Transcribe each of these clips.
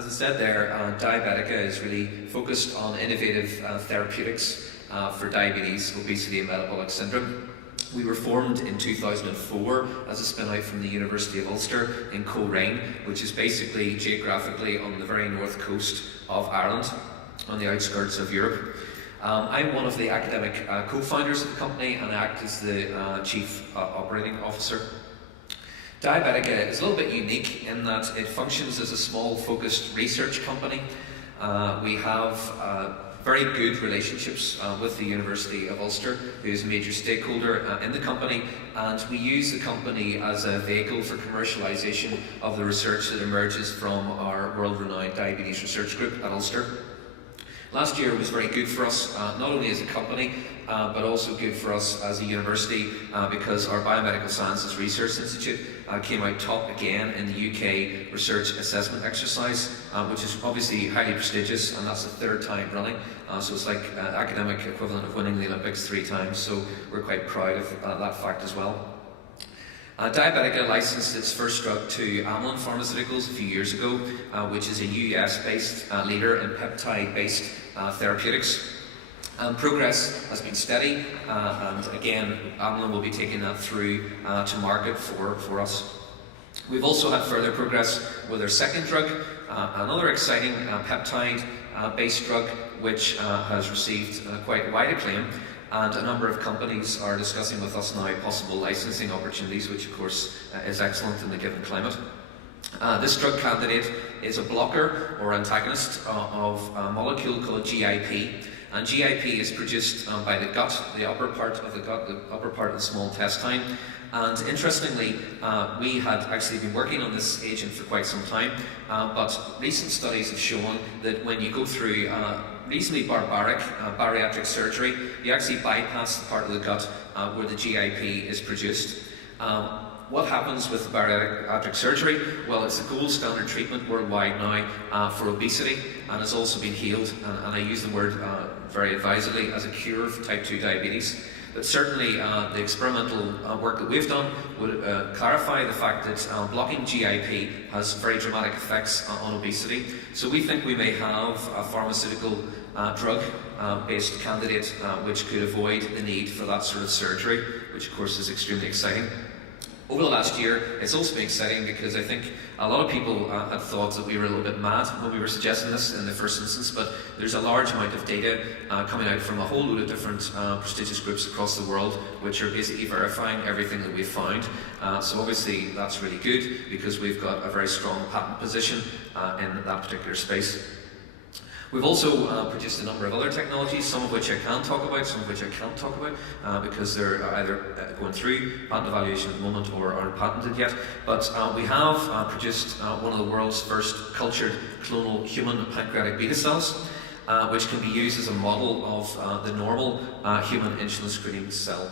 As I said there, Diabetica is really focused on innovative therapeutics for diabetes, obesity and metabolic syndrome. We were formed in 2004 as a spin-out from the University of Ulster in Coleraine, which is basically geographically on the very north coast of Ireland, on the outskirts of Europe. I'm one of the academic co-founders of the company and I act as the Chief Operating Officer. Diabetica is a little bit unique in that it functions as a small focused research company. We have very good relationships with the University of Ulster, who is a major stakeholder in the company, and we use the company as a vehicle for commercialisation of the research that emerges from our world-renowned diabetes research group at Ulster. Last year was very good for us, not only as a company, but also good for us as a university because our Biomedical Sciences Research Institute came out top again in the UK Research Assessment Exercise, which is obviously highly prestigious, and that's the third time running. So it's like academic equivalent of winning the Olympics 3 times, so we're quite proud of that fact as well. Diabetica licensed its first drug to Amylin Pharmaceuticals a few years ago, which is a US-based leader in peptide-based therapeutics. Progress has been steady, and again, Amylin will be taking that through to market for us. We've also had further progress with our second drug, another exciting peptide-based drug, which has received quite wide acclaim. And a number of companies are discussing with us now possible licensing opportunities, which of course is excellent in the given climate. This drug candidate is a blocker or antagonist of a molecule called GIP. And GIP is produced by the gut, the upper part of the gut, the upper part of the small intestine. And interestingly, we had actually been working on this agent for quite some time, but recent studies have shown that when you go through reasonably barbaric bariatric surgery, you actually bypass the part of the gut where the GIP is produced. What happens with bariatric surgery? Well, it's the gold standard treatment worldwide now for obesity, and has also been hailed, and I use the word very advisedly, as a cure for type 2 diabetes. But certainly the experimental work that we've done would clarify the fact that blocking GIP has very dramatic effects on obesity. So we think we may have a pharmaceutical drug-based candidate which could avoid the need for that sort of surgery, which of course is extremely exciting. Over the last year, it's also been exciting because I think a lot of people had thought that we were a little bit mad when we were suggesting this in the first instance, but there's a large amount of data coming out from a whole load of different prestigious groups across the world, which are basically verifying everything that we've found. So obviously that's really good because we've got a very strong patent position in that particular space. We've also produced a number of other technologies, some of which I can talk about, some of which I can't talk about, because they're either going through patent evaluation at the moment or aren't patented yet. But we have produced one of the world's first cultured clonal human pancreatic beta cells, which can be used as a model of the normal human insulin secreting cell.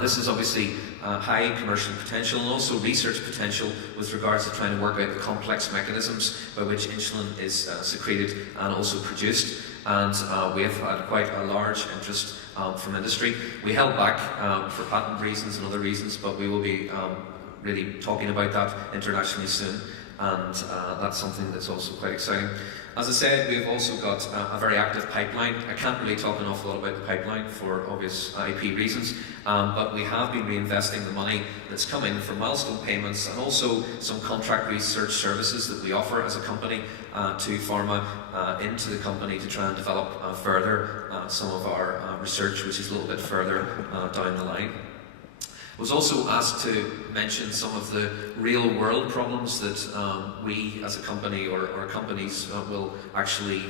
This is obviously high commercial potential and also research potential with regards to trying to work out the complex mechanisms by which insulin is secreted and also produced. And we have had quite a large interest from industry. We held back for patent reasons and other reasons, but we will be really talking about that internationally soon. And that's something that's also quite exciting. As I said, we've also got a very active pipeline. I can't really talk an awful lot about the pipeline for obvious IP reasons, but we have been reinvesting the money that's coming from milestone payments and also some contract research services that we offer as a company to pharma into the company to try and develop further some of our research, which is a little bit further down the line. I was also asked to mention some of the real world problems that we as a company or companies will actually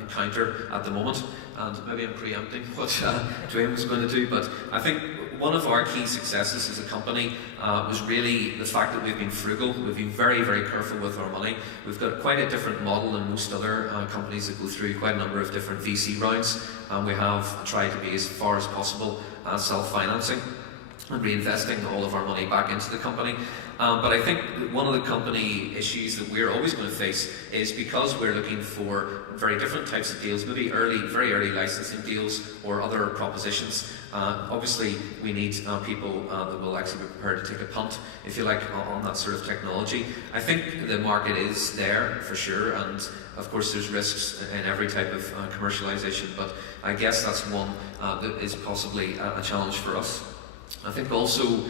encounter at the moment. And maybe I'm preempting what Dwayne was going to do, but I think one of our key successes as a company was really the fact that we've been frugal. We've been very, very careful with our money. We've got quite a different model than most other companies that go through quite a number of different VC rounds. We have tried to be as far as possible self-financing and reinvesting all of our money back into the company. But I think one of the company issues that we're always going to face is because we're looking for very different types of deals, maybe very early licensing deals or other propositions, Obviously, we need people that will actually be prepared to take a punt, if you like, on that sort of technology. I think the market is there for sure, and of course there's risks in every type of commercialization, but I guess that's one that is possibly a challenge for us. I think also,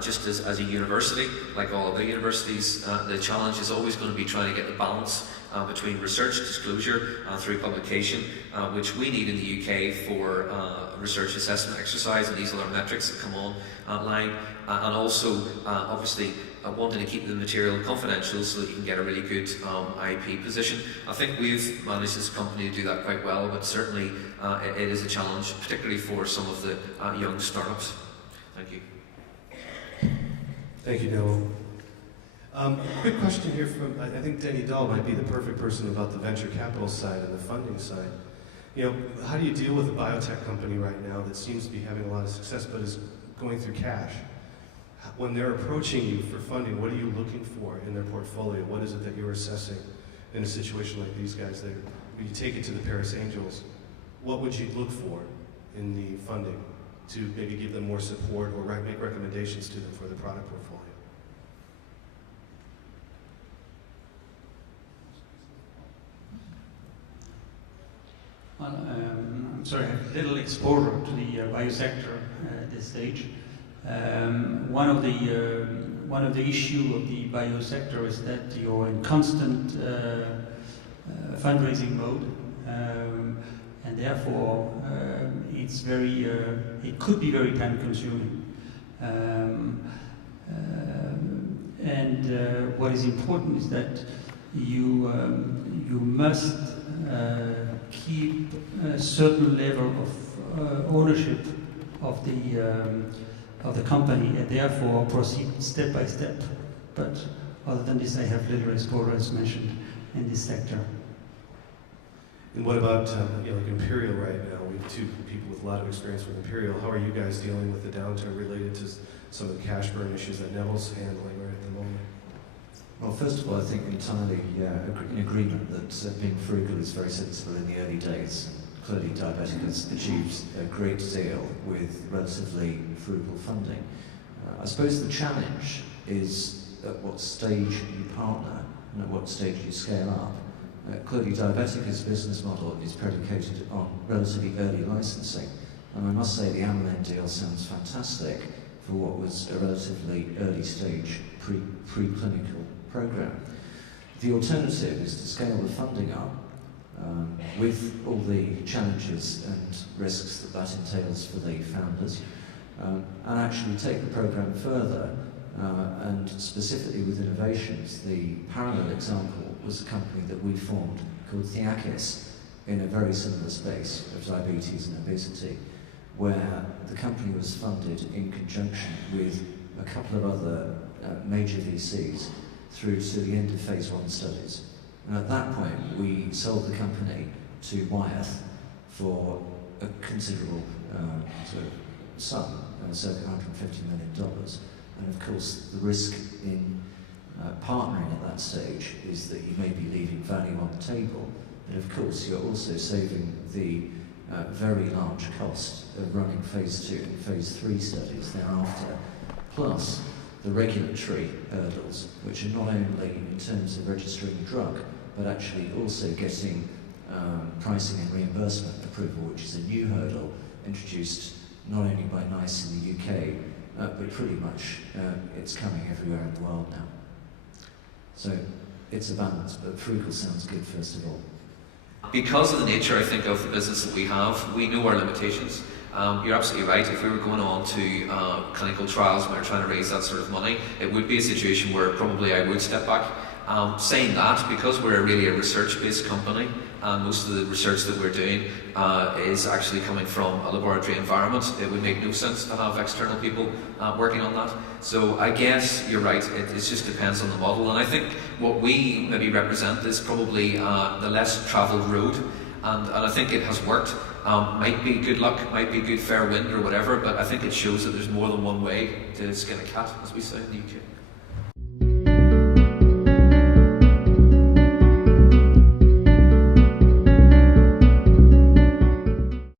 just as a university, like all other universities, the challenge is always going to be trying to get the balance between research disclosure through publication, which we need in the UK for research assessment exercise, and these are our metrics that come online, and also obviously wanting to keep the material confidential so that you can get a really good IP position. I think we've managed as a company to do that quite well, but certainly it is a challenge, particularly for some of the young startups. Thank you. Thank you, Neville. Quick question here from, I think Denny Dahl might be the perfect person about the venture capital side and the funding side. You know, how do you deal with a biotech company right now that seems to be having a lot of success but is going through cash? When they're approaching you for funding, what are you looking for in their portfolio? What is it that you're assessing in a situation like these guys? You take it to the Paris Angels. What would you look for in the funding to maybe give them more support or make recommendations to them for the product portfolio? Well, I'm sorry, I have little exposure to the biosector at this stage. One of the issue of the biosector is that you're in constant fundraising mode, and therefore it could be very time consuming. And what is important is that you must keep a certain level of ownership of the company, and therefore proceed step by step. But other than this, I have little exposure, as mentioned, in this sector. And what about like Imperial right now? We have two people with a lot of experience with Imperial. How are you guys dealing with the downturn related to some of the cash burn issues that Neville's handling right at the moment? Well, first of all, I think entirely in agreement that being frugal is very sensible in the early days. Clearly, Diabetic has achieved a great deal with relatively frugal funding. I suppose the challenge is at what stage you partner and at what stage you scale up. Clearly, Diabetic's business model is predicated on relatively early licensing, and I must say the Amylin deal sounds fantastic for what was a relatively early stage preclinical program. The alternative is to scale the funding up with all the challenges and risks that entails for the founders, and actually take the program further, and specifically with innovations. The parallel example was a company that we formed called the ACES in a very similar space of diabetes and obesity, where the company was funded in conjunction with a couple of other major VCs through to the end of phase 1 studies. And at that point, we sold the company to Wyeth for a considerable sort of sum, circa $150 million. And of course, the risk in partnering at that stage is that you may be leaving value on the table, but of course, you're also saving the very large cost of running phase 2 and phase 3 studies thereafter, plus the regulatory hurdles, which are not only in terms of registering a drug, but actually also getting pricing and reimbursement approval, which is a new hurdle introduced not only by NICE in the UK, but pretty much it's coming everywhere in the world now. So it's a balance, but frugal sounds good first of all. Because of the nature, I think, of the business that we have, we know our limitations. You're absolutely right. If we were going on to clinical trials and we were trying to raise that sort of money, it would be a situation where probably I would step back. Saying that, because we're really a research-based company, and most of the research that we're doing is actually coming from a laboratory environment, it would make no sense to have external people working on that. So I guess you're right, it just depends on the model, and I think what we maybe represent is probably the less travelled road, and I think it has worked. Might be good luck, might be good fair wind or whatever, but I think it shows that there's more than one way to skin a cat, as we say in the UK.